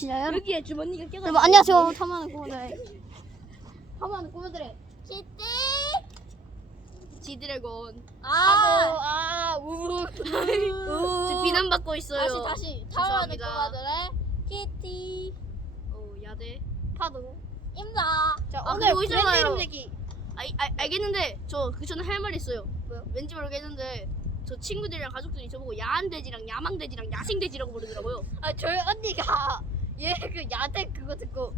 진짜요? 여기에 주머니가 껴가지고 여러분 안녕하세요. 탐하는 꼬마들. 탐하는 꼬마들의 키티. 지드래곤 아. 아 우우 저 우. 비난받고 있어요 다시 다시 타워하는 죄송합니다. 꼬마들의 키티. 어 야대 파도. 임자. 자 아, 오늘 그리고 브랜드 있잖아요. 이름 내기. 아, 아 알겠는데 저그 전에 할 말 있어요 뭐요? 왠지 모르겠는데 저 친구들이랑 가족들이 저보고 야한 돼지랑 야망 돼지랑 야생 돼지라고 부르더라고요 아 저희 언니가 얘 그 야대 그거 듣고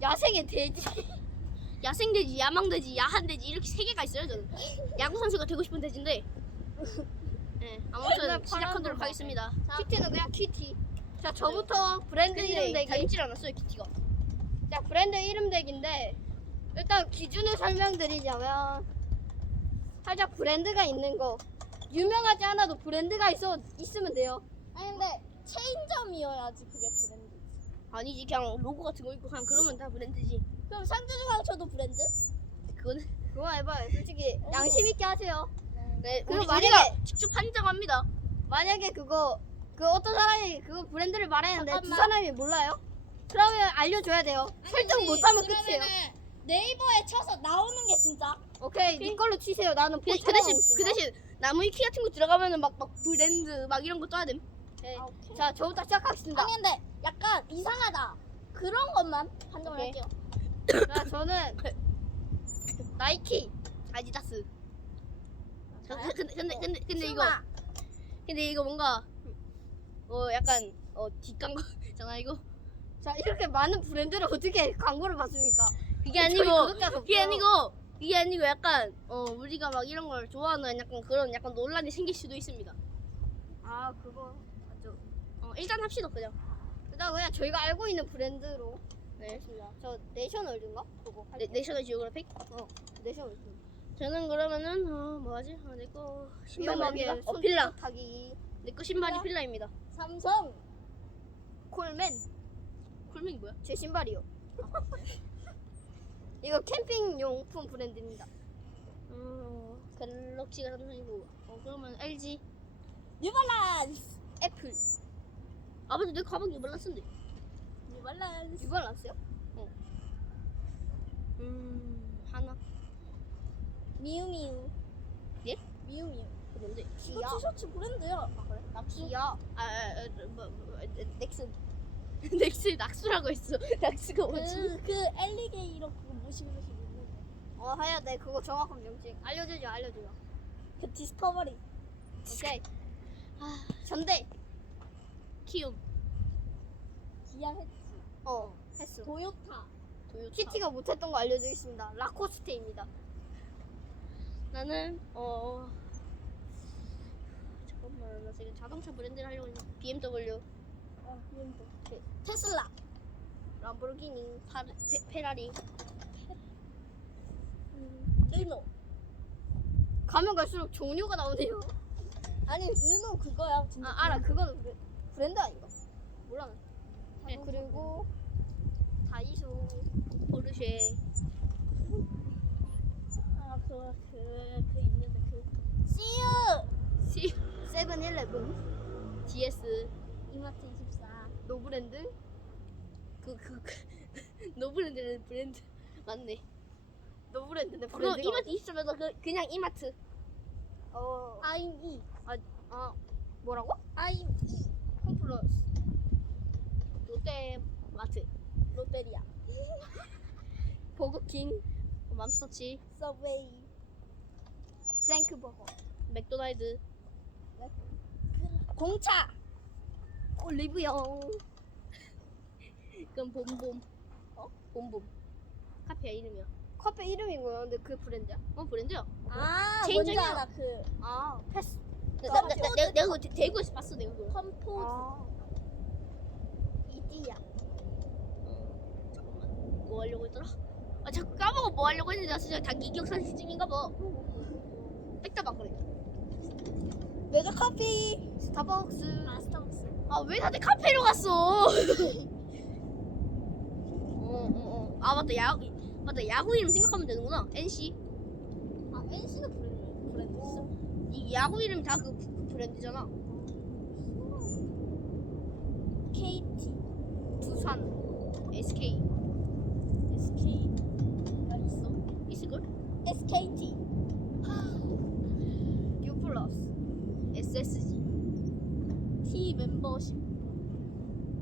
야생의 돼지. 야생 돼지 야망 돼지 야한 돼지 이렇게 세 개가 있어요 저는 야구 선수가 되고 싶은 돼지인데 네 아무튼 시작하도록 거 하겠습니다 키티는 그냥 키티. 자 저부터 브랜드 이름 내기. 닮질 않았어요 키티가 자 브랜드 이름 내기인데 일단 기준을 설명드리자면 살짝 브랜드가 있는 거 유명하지 않아도 브랜드가 있어 있으면 돼요. 아니 근데 체인점이어야지 그게. 아니지 그냥 로고 같은 거 있고 그냥 그러면 다 브랜드지 그럼 상주 중앙초도 브랜드? 그거는 그거 해봐요. 솔직히 양심 있게 하세요. 네 그럼 우리, 만약에- 우리가 직접 판정합니다 만약에 그거 그 어떤 사람이 그거 브랜드를 말했는데 두 잠깐만. 사람이 몰라요? 그러면 알려줘야 돼요. 설정 못하면 끝이에요. 네이버에 쳐서 나오는 게 진짜. 오케이, 네 걸로 치세요. 나는 그, 볼그 대신 그. 대신 나무 위키 같은 거 들어가면은 막, 막 브랜드 막 이런 거 떠야 됨 네. 아, 오케이. 자, 저부터 시작하겠습니다. 아니 근데 약간 이상하다. 그런 것만 판정을 오케이. 할게요. 자, 저는 나이키. 아디다스 저, 맞아요? 근데 근데 근데 근데 이거. 근데 이거 뭔가 어 약간 어 뒷광 거잖아 이거 자, 이렇게 많은 브랜드를 어떻게 광고를 받습니까? 그게 아니고 그게. 아니고 그게 아니고 약간 어 우리가 막 이런 걸 좋아하는 약간 그런 약간 논란이 생길 수도 있습니다 아, 그거. 어 일단 합시다 그냥 일단 그냥 저희가 알고 있는 브랜드로 네 했습니다. 저 내셔널드인가? 그거 할 네, 때. 내셔널 지오그래픽 내셔널드. 저는 그러면은 어 뭐하지 어, 내거 신발 위험하게 말입니다 어손 필라 타기. 내거 신발이 필라? 필라입니다 삼성. 콜맨. 콜맹이 뭐야? 제 신발이요. 이거 캠핑 용품 브랜드입니다. 어 갤럭시가 삼성이고 어 그러면 LG 뉴발란스. 애플. 아 근데 내 가방 뉴발란스인데 뉴발란스. 뉴발란스요? 음 하나 미우미우. 예? 미우미우. 그 뭔데? 이거. 티셔츠 브랜드야. 아 그래? 낙수. 기아. 아뭐 뭐, 넥슨 넥스 낙수라고 했어 낙수가 뭐지? 그, 그 엘리게이터 그거 모시고 거. 어, 하야 돼. 그거 정확한 명칭. 알려주죠, 알려줘요. 그 디스커버리. 오케이. 아 전대. 키움 기아 했지. 어, 했어. 도요타. 도요타 키티가 못했던 거 알려드리겠습니다. 라코스테입니다. 나는 어 잠깐만 나 지금 자동차 브랜드를 하려고 했는데 BMW 어, BMW. 테슬라. 람보르기니. 파, 페, 페라리 음, 르노. 가면 갈수록 종류가 나오네요. 아니 르노 그거야. 진짜 아, 알아. 그거는 브레- 브랜드 아닌가? 몰라. 네. 그리고 다이소. 포르쉐 아, 그거 그, 그 있는데 그. CU. 시 세븐일레븐. DS 이마트 24. 노브랜드. 그 그 그, 노브랜드는 브랜드 맞네 노브랜드네. 그거 브랜드가 이마트 있으면서 그 그냥 이마트 어, 아임 E. 아, 뭐라고? 아임 E. 홈플러스. 롯데 마트 롯데리아. 버거킹. 맘스터치 서브웨이. 프랭크버거. 맥도날드 공차. 올리브영. 그럼 봄봄 어? 봄봄 카페 이름이야 커피 이름인 거야. 근데 그 브랜드야? 어 브랜드야 아, 체인점이야. 뭔지 알아. 그 아, 패스. 나, 나, 나, 나, 내가, 내가 그거 대- 대구에서 봤어 내가 그거 컴포즈. 아. 이디야. 어, 잠깐만 뭐 하려고 했더라? 아 자꾸 까먹어 뭐 하려고 했는데 나 진짜 단기 기억상실 중인가 봐 뺏다 막 그래 메가 커피. 스타벅스. 아, 스타벅스. 아왜 다들 카페로 갔어 어어어 아 맞다 야 맞다 야구 이름 생각하면 되는구나 NC 아, NC도 브랜드. 브랜드 있어. 이 야구 이름 다 그 브랜드잖아 KT. 두산. 쿠판 SK SK가 있어. 있을걸? SKT. U 플러스 SSG T 멤버십.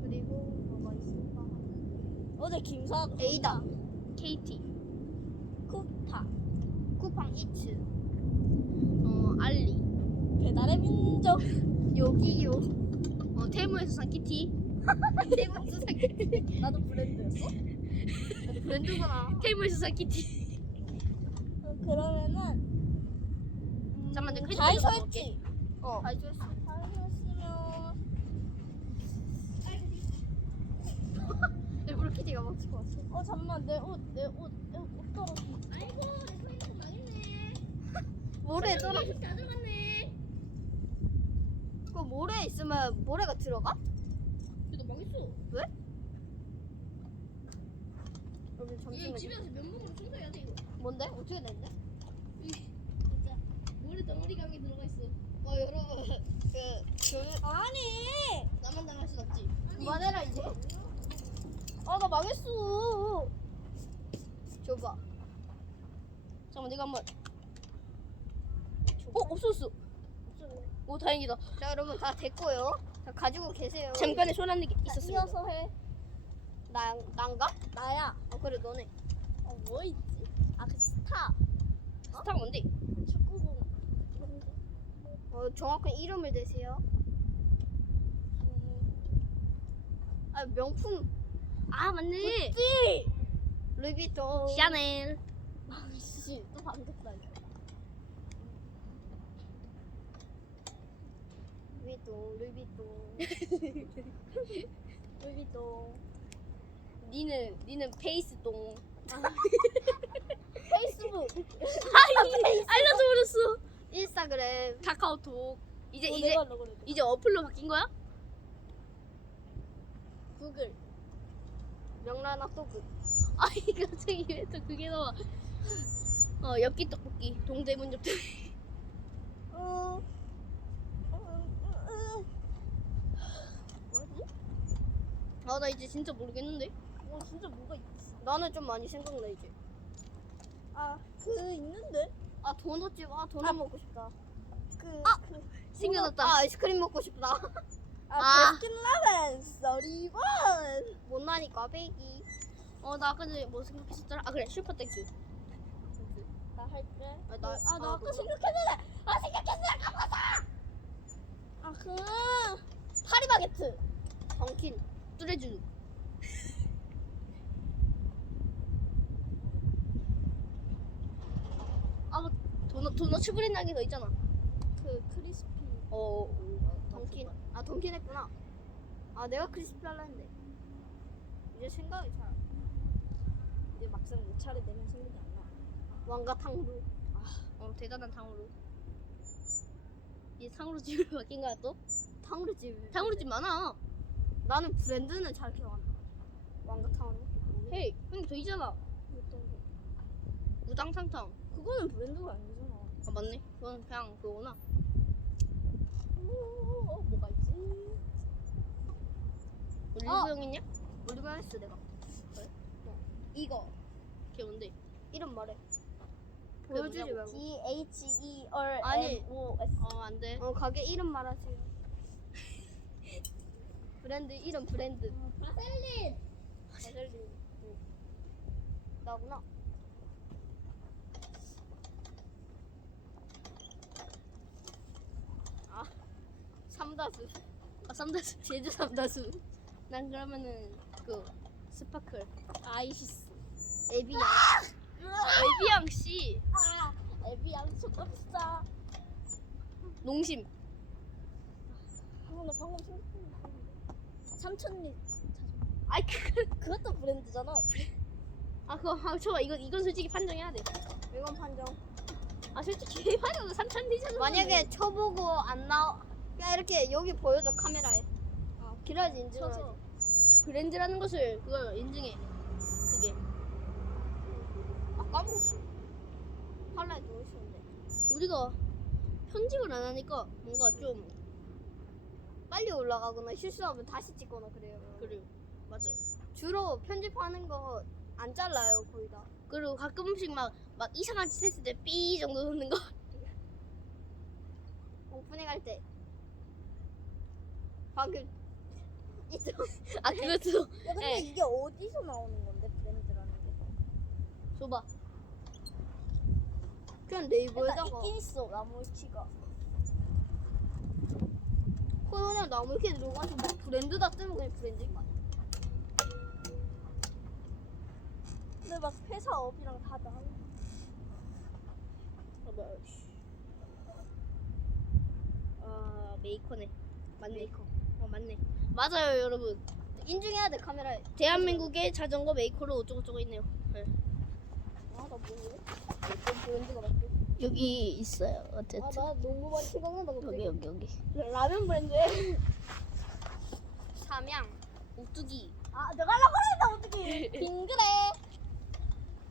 그리고 뭐가 있을까? 어제 김사 A다 KT 쿠파 쿠팡 이츠 어 알리 배달의 민족. 여기요. 어 테무에서 산 키티. 대박수 새끼 나도 브랜드였어? 브랜드구나. 테무에서 산 키티. 어, 그러면은 음, 잠깐만, 내가 퀴즈 다이소 좀 했지. 어. 다이소 했어. 다이소 했으면 키티가 어 잠만 내 옷 내 옷 내 옷 떨어져. 아이고 내 손이 좀 망했네. 모래 들어갔네 그 모래 있으면 모래가 들어가? 이거 망했어. 여러분 얘 잠시만요. 집에 가서 면봉으로 청소해야 돼 이거. 뭔데? 어떻게 됐냐? 진짜. 모래 덩어리 강에 들어가 있어. 어 여러분 그 조용 아니. 나만 당할 순 없지. 그만해라 이제. 아 나 망했어. 줘봐. 잠깐만 내가 한번. 어 없었어 오 다행이다 자 여러분 다 됐고요 자 가지고 계세요 잠깐의 소란이 자, 있었습니다 이어서 해. 나, 난가? 나야. 어 그래 너네 어뭐 있지? 아그 스타. 스타 뭔데? 축구공. 어 정확한 이름을 대세요 아 명품 아 맞네 찌. 루이비통 샤넬 아씨 또 반겼다. 루이비통 루이비통 루이비통 니는 니는 페이스똥. 페이스북. 알려줘 버렸어. 인스타그램. 카카오톡. 이제 어, 이제 내가 하려고 그래. 이제 어플로 바뀐 거야? 구글. 명란 핫도그 아니 갑자기 왜 또 그게 나와? 어 엽기 떡볶이. 동대문 어. 어, 뭐지? 아 나 이제 진짜 모르겠는데? 어 진짜 뭐가 있어? 나는 좀 많이 생각나 이제. 아그 있는데? 아 도넛집. 아 도넛 아. 먹고 싶다. 그, 아! 그 생각났다. 아 아이스크림 먹고 싶다. 아, 아. 베스킨 라빈스 31 못나니까 베기. 어나 아까 전에 뭐 생각했었더라 아 그래 슈퍼땡스 나 할게 아, 나- 아, 나 아, 아까 그거. 생각했는데. 아 생각했는데 까먹었어! 아그 파리바게트. 던킨 뚜레쥬 아 도넛 도넛 슈브랜드 한개 더 있잖아. 그 크리스피 어, 어 던킨. 아 던킨 했구나. 아 내가 크리스피 할라 했는데. 이제 생각이 잘 안- 이제 막상 내 차례 되면 생각이 안나. 왕가탕도 어 대단한 탕후루. 이제 탕후루 집으로 바뀐 거야 또? 탕후루집. 탕후루 집 많아 나는 브랜드는 잘 기억 안 나. 왕가탕으로. 헤이 형님 더 있잖아 우당탕탕 그거는 브랜드가 아니잖아 아 맞네 그건 그냥 그거구나 오, 뭐가 있지? 올리브 어. 형 있냐? 올리브 했어 내가. 이거 걔 뭔데? 이름 말해. 보여주지? 말고. D H E R 아니. M O S 어 안돼 어 가게 이름 말하세요. 브랜드 이름 브랜드. 바셀린 바셀린. 응. 나구나. 아 삼다수. 아 쌈다스 제주 삼다수. 난 그러면은 그 스파클 아이시스 에비야. 에비앙 씨 아 에비앙 초코 비싸 농심 아, 나 방금 생각했는데 삼천리 아이 그, 그것도 브랜드잖아 아 그거 아 쳐봐 이건 이건 솔직히 판정해야 돼아 이건 판정. 솔직히 판정도 3천 리잖아 만약에 쳐보고 안 나와. 그냥 이렇게 여기 보여줘 카메라에. 아, 길어야지 인증하지. 쳐서 브랜드라는 것을 그걸 인증해 그게 아 까먹었어. 팔라에 누워 있었는데. 우리가 편집을 안 하니까 뭔가 좀 빨리 올라가거나 실수하면 다시 찍거나 그래요. 그래요 맞아요 주로 편집하는 거 안 잘라요 거의 다. 그리고 가끔씩 막, 막 이상한 짓 했을 때 삐 정도 넣는 거. 오프닝 할 때. 방금. 아, 그것도. 야 근데 네. 이게 어디서 나오는 건데 브랜드라는 게? 줘봐. 그냥 네이버에다가 있긴 있어 나무위키가. 그냥 나무 이렇게 들어가서 막 브랜드다 뜨면 그냥 브랜드인 거 아니야? 근데 막 회사 업이랑 다 나와. 봐봐. 씨. 아, 메이커네. 맞네. 메이커. 어, 맞네. 맞아요, 여러분. 인증해야 돼 카메라에. 대한민국의 자전거 메이커로 어쩌고저쩌고 있네요. 네. 아나 모르겠네. 어떤 브랜드가 맞지? 여기 있어요. 어쨌든. 아나 너무 많이 생각난다 여기, 갑자기. 여기, 여기. 라면 브랜드. 삼양, 오뚜기. 아 내가 하려고 했는데 어떻게? 빙그레.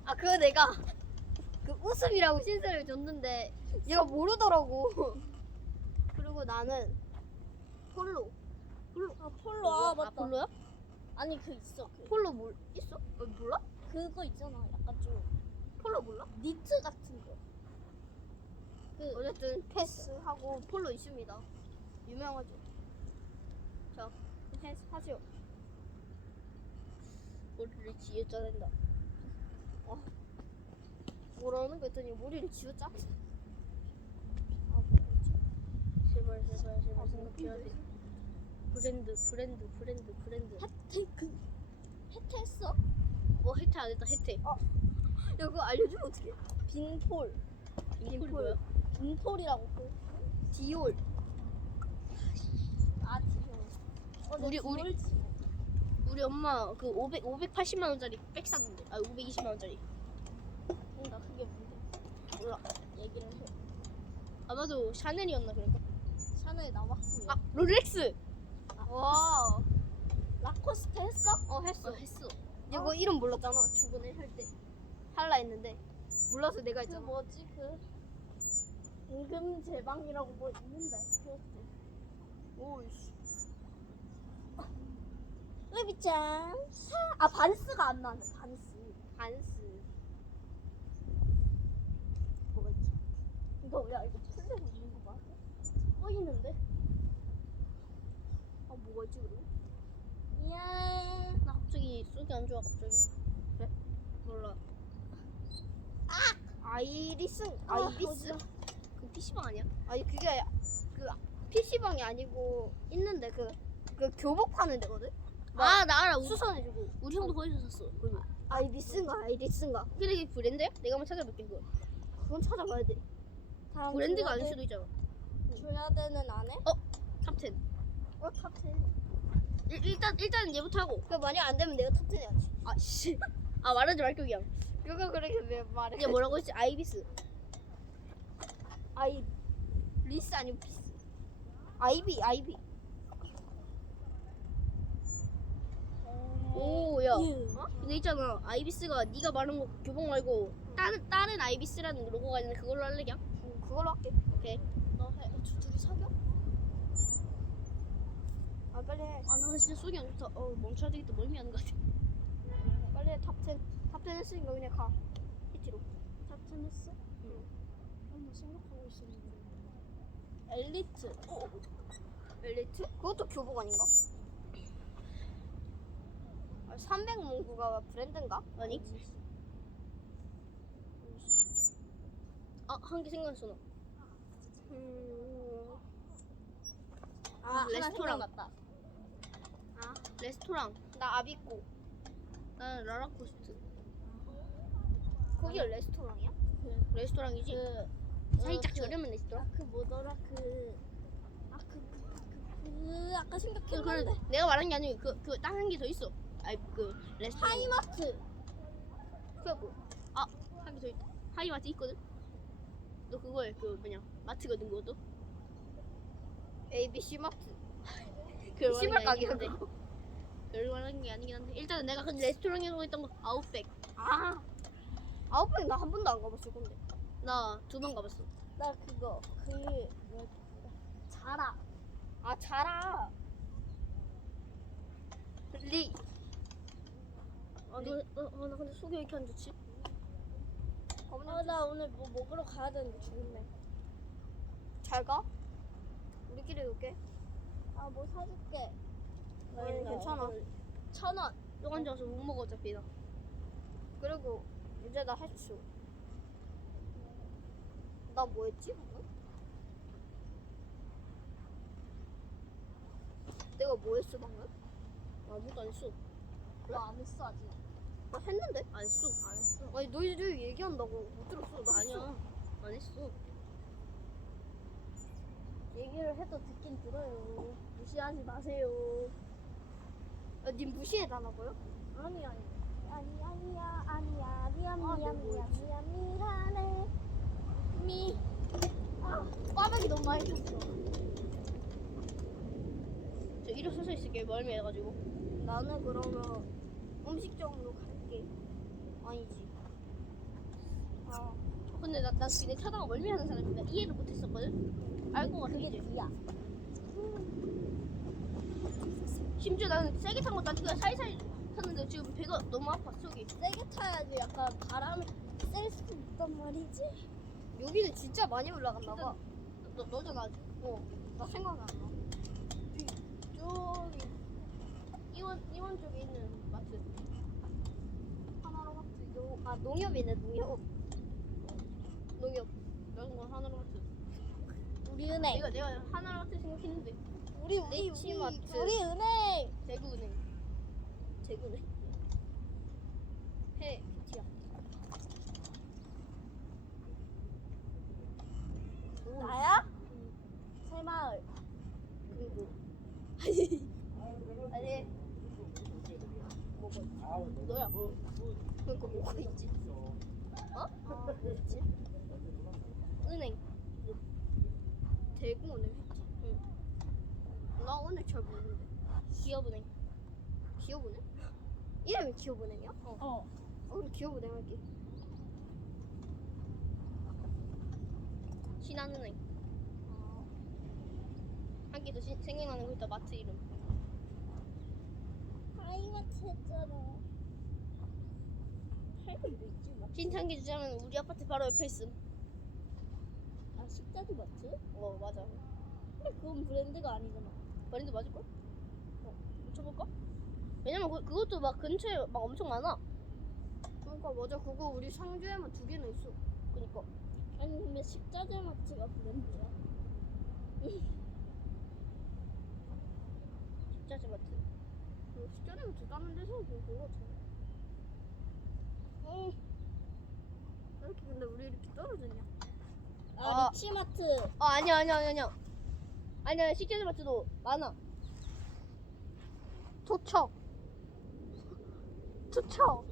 아 그거 내가 그 웃음이라고 신세를 줬는데 얘가 모르더라고. 그리고 나는 폴로. 아 폴로 아 아, 맞다. 폴로야? 아니 그 있어 그 폴로 뭘 있어? 어, 몰라? 그거 있잖아 약간 좀 폴로 몰라? 니트 같은 거. 그 어쨌든 패스하고 폴로 있습니다. 유명하죠. 자, 패스 하시오. 머리를 지어짜 된다. 뭐라는 거 했더니 머리를 쥐어짜. 아 제발, 제발, 제발 아, 생각해야 돼. 브랜드, 브랜드, 브랜드, 브랜드. 혜태 그 혜태 했어? 어, 혜태 안 했다, 혜태. 야 그거 알려주면 어떡해? 빈폴. 빈폴이 뭐야? 빈폴이라고 그. 디올. 아 지금. 어, 우리- 우리- 우리 우리 엄마 그 500, 580만 원짜리 백 샀는데. 아, 520만 원짜리. 뭔가 그게 뭔데? 몰라. 얘기를 해. 아마도 샤넬이었나 그럴까? 샤넬 나왔고요. 아, 롤렉스. 와. 라코스테 했어? 어 했어. 어, 했어. 이거 이름 몰랐잖아. 저번에 할 때. 할라 했는데 몰라서 내가 그 했잖아. 뭐지 그 임금 제방이라고 뭐 있는데 그것도. 오이씨. 루비짱. 아 반스가 안 나네 반스. 반스. 뭐가 있지? 이거 야 이거 풀려고 있는 거 맞아? 써 있는데? 아 뭐가 있지 그리고? 이야. 나 갑자기 쑥이 안 좋아 갑자기. 그래? 몰라. 아이리스 아, 아이비스? 어디야? 그 PC방 아니야? 아니 그게 그 PC방이 아니고 있는데 그, 그 교복 파는 데거든? 아, 나 알아. 우리, 수선해주고 우리 형도 거기서 샀어. 거기. 아이비스인가 아이리스인가 근데 이게 브랜드야? 내가 한번 찾아볼게 그거. 그건 찾아봐야 돼 다음 브랜드가 아닐 수도 있잖아. 되는 안 해? 탑10. 어 탑10 일, 일단 일단 얘부터 하고. 그 만약 안 되면 내가 탑10 해야지 아 씨. 아 말하지 그냥. 그거 그렇게 왜 말해 이게 뭐라고 했지? 아이비스. 아이 리스 아니면 비스 아이비 아이비 오, 야. 예. 어? 근데 있잖아. 아이비스가 네가 말한 거 교복 말고 다른 다른 아이비스라는 로고가 있는데 그걸로 할래 그냥? 응, 그걸로 할게 오케이. 너 해. 어, 저 둘이 사겨? 아 빨리 해 아, 나 진짜 쑥이 안 좋다. 어, 멈춰야 되겠다. 멀미 하는 것 같아. 빨리 해 탑10 탑10 했으니까 그냥 가 히티로 탑텐 했어? 응. 응. 나 생각하고 있었는데. 엘리트. 어, 엘리트? 그것도 교복 아닌가? 아, 300문구가 브랜드인가? 아니? 아, 한 개 생각났어 나. 음... 아, 레스토랑. 생각났다. 아, 레스토랑. 나 아비꼬 나는 라라코스트. 거기가 레스토랑이야? 레스토랑이지. 그 살짝 어, 그- 저렴한 레스토랑. 아, 그 뭐더라 그. 아, 그, 그, 그, 그, 그 아까 그, 생각했는데. 그 내가 말한 게 아니고 그 그 다른 게 더 있어. 아이 그 레스토랑. 하이마트. 그게 뭐? 한개더 있다. 하이마트 있거든. 너 그거에 그 뭐냐 마트거든 그것도. ABC 마트 그걸 시발 가게인데 아니긴 한데. 그걸 말하는 게 아니긴 한데 일단은 내가 그 레스토랑에서 했던 거 아웃백. 아 아웃백 나한 번도 안 가봤을 건데 나 두 번 가봤어. 나 그거 그 뭐, 자라. 아 자라 리 아, 너, 너, 어, 나 근데 속이 왜 이렇게 안 좋지? 아, 나 오늘 뭐 먹으러 가야 되는데 죽을래. 잘 가. 우리끼리 올게. 아, 뭐 사줄게. 아니, 괜찮아. 천 원. 요간 줘서 못 먹어 어차피 나. 그리고 이제 나 했어. 나 뭐 했지? 방금? 내가 뭐 했어 방금? 아무것도 안 했어. 나 안 했어, 아직. 나 했는데? 안 했어. 안 했어. 아니 너희들 얘기한다고 못 들었어. 나 아니야. 안 했어. 얘기를 해도 듣긴 들어요. 무시하지 마세요. 야, 님 무시해 달라고요? 아니, 아니. 아니, 아니야, 아니야. 미안, 아, 미안, 너 미안, 뭐였지? 미안, 미안해. 미. 아, 꽈배기 너무 많이 쳤어. 저 이름 써서 있을게 멀미해가지고. 나는 그러면 음식점으로 갈게. 아니지. 아, 근데 나, 나 근데 차다가 멀미하는 사람인데 이해를 못했었거든. 알고 같은 그게 게 D야. 심지어 나는 세게 탄 것도 아니고 그냥 살살 탔는데 지금 배가 너무 아파 속이. 세게 타야지 약간 바람이 셀수 있단 말이지. 여기는 진짜 많이 올라갔나 봐. 너 너잖아. 아직. 어, 나 생각이 안 나. 저기 이원 이원 쪽에 있는 마트. 하나로 마트 요, 아 농협이네 농협. 농협. 이런 건 하나로 마트. 우리 은행. 내가 내가 하나로 마트 생각했는데 우리, 우리, 우리, 네이치마트. 우리 은행. 대구은행. 대구네. 해, 뷰티야. 나야? 새마을. 그리고 아니, 너야. 그니까 뭐가 있지? 어? 아, 뭐였지? 은행. 대구 오늘 했지. 응. 나 오늘 잘 모르는데. 기업은행. 기업은행? 이름이 기업은행이야? 어. 어. 오늘 기업은행 할게. 신한은행. 한개더 생각나는 거 있다 마트 이름. 하이마트 했잖아. 할거 뭐 있지? 뭐. 신창기 주자면 우리 아파트 바로 옆에 있음. 아, 식자재 마트? 어 맞아. 근데 그건 브랜드가 아니잖아. 브랜드 맞을걸? 어, 훔쳐볼까? 왜냐면 그, 그것도 막 근처에 막 엄청 많아. 그러니까 맞아. 그거 우리 상주에만 두 개나 있어. 그니까. 아니, 근데 식자재 마트가 브랜드야. 식자재 마트. 그 식자재가 두 다른 데서 본거 같아. 응. 이렇게 근데 우리 이렇게 떨어졌냐? 아, 아. 리치마트. 아 아니야 아니야 아니야 아니야. 아니야 식자재 마트도 많아. 도척. 도척.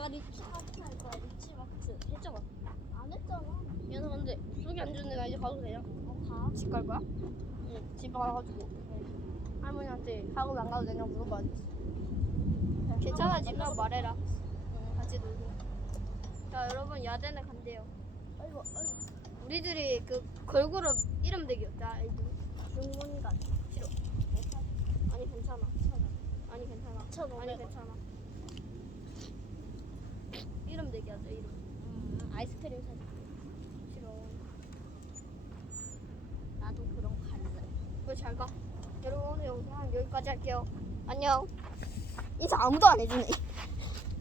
나 리치마트 할 거야, 리치마트. 했잖아. 안 했잖아. 미안해 근데 속이 안 좋은데 나 이제 가도 되냐? 어, 가. 집갈 거야? 응. 집 가가지고 응. 할머니한테 학원 안 가도 되냐고 물어봐야지. 괜찮아 집나 말해라. 같이 놀고. 자 여러분 야대는 간대요. 아이고, 아이고. 우리들이 그 걸그룹 이름 대기였다. 알지? 중문가. 싫어. 아니 괜찮아. 아니 괜찮아. 아니 1,500원. 괜찮아. 이름 대기하자 이름. 음, 아이스크림 사줄게. 싫어. 나도 그런 거 갈래. 그래 잘 가. 여러분 오늘 영상 여기까지 할게요. 안녕. 인사 아무도 안 해주네.